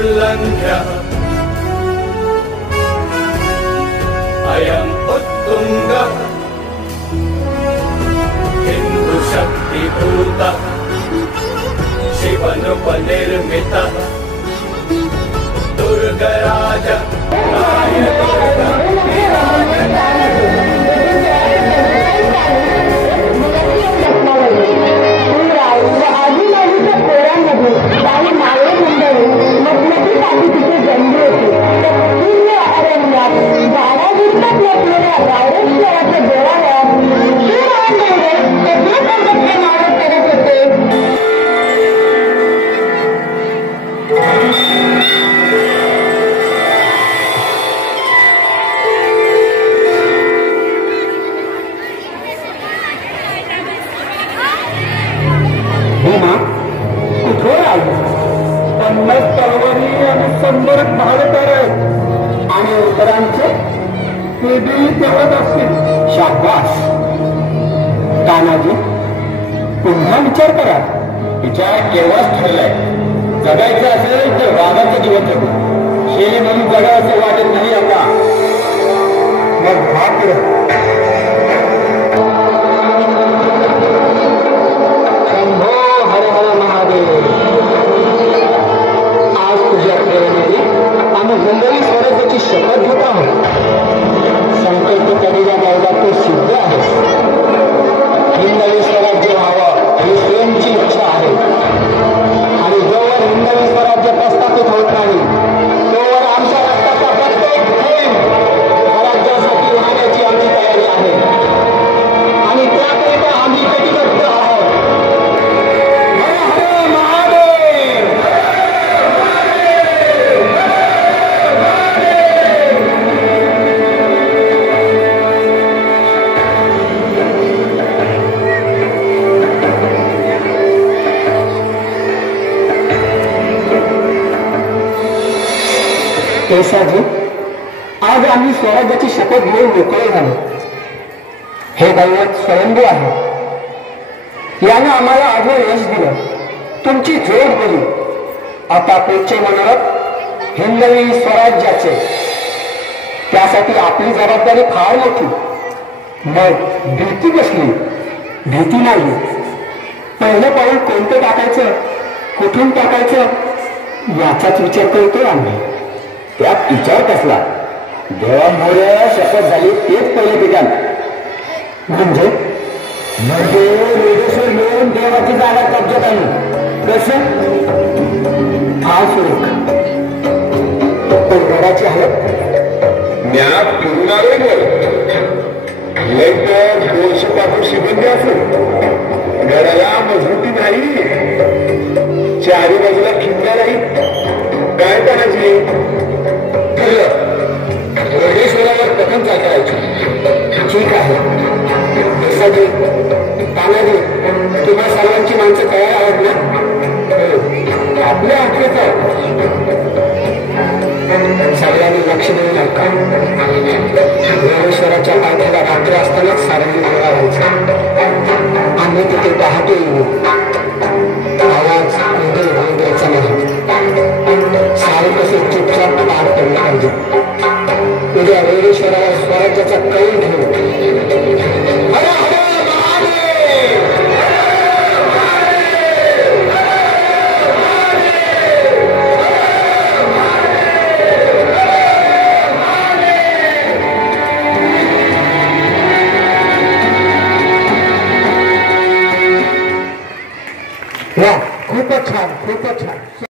दुर्लङ्घ्य अयम् उत्तुङ्गः हिन्दुशक्तिभूतः शिवनुपनिर्मितः दुर्गराज शाबास तानाजी, पुन्हा विचार करा. विचार केव्हाच ठरलाय. जगायचं असेल तर वादाचा दिवस जगू. शेली म्हणून जगा असं वाटत नाही आता. मग मात्र शंभो हर हर महादेव. आज तुझ्या प्रेरणेने आम्ही हिंदवी स्वराज्याची शपथ घेत आहोत. संकल्प केलेल्या गावाला तो सिद्ध आहे. हिंदवी स्वराज्य व्हावं ही स्वयंची इच्छा आहे. आणि जोवर हिंदवी स्वराज्य प्रस्थापित होत नाही तोवर आमच्या रक्ताचा प्रत्येक थेंब स्वराज्यासाठी वाहण्याची आमची तयारी आहे. आणि त्याकरिता आम्ही कटिबद्ध आहोत. हर हर महादेव. केसाजी, आज आम्ही स्वराज्याची शपथ घेऊन मोकळे झालो. हे दैवत स्वयंभू आहे. यानं आम्हाला आजवर यश दिलं. तुमची जोड दिली. आता पुढचे मनोरथ हिंदवी स्वराज्याचे. त्यासाठी आपली जबाबदारी फार मोठी. मग भीती कसली? भीती नाही. पहिलं पाऊल कोणतं टाकायचं, कुठून टाकायचं याचाच विचार करतोय आम्ही. त्यात विचार कसला? देवांमुळे शपथ झाली तेच पहिले ठिकाण. म्हणजे रेडेश्वर येऊन देवाची जागा कब्जात आली. कसं? फार सुरेख. पण गडाची हालत ज्ञात फिरणारे तर 200 पासून शिबंदी असेल. गडाला मजबूती नाही. चारी बाजूला खिंडा नाही. काय करायची? रेडेश्वरावर प्रथम काय करायची? ठीक आहे केसाजी, तानाजी, तुम्हा सर्वांची माणसं तयार आहात ना? आपल्या हातच आहे. सगळ्यांनी लक्ष देऊ नका. रेडेश्वराच्या पायथ्याला रात्र असतानाच साऱ्यांनी गोळा व्हायचा. आम्ही तिथे पहाटे येऊ. आवाज कुठे होऊ द्यायचा नाही. सारे कसे चुपचाप पार पडले पाहिजे. उद्या रेडेश्वराला स्वराज्याचा कौल घेऊ. हर हर महादेव. खूपच छान, खूपच छान.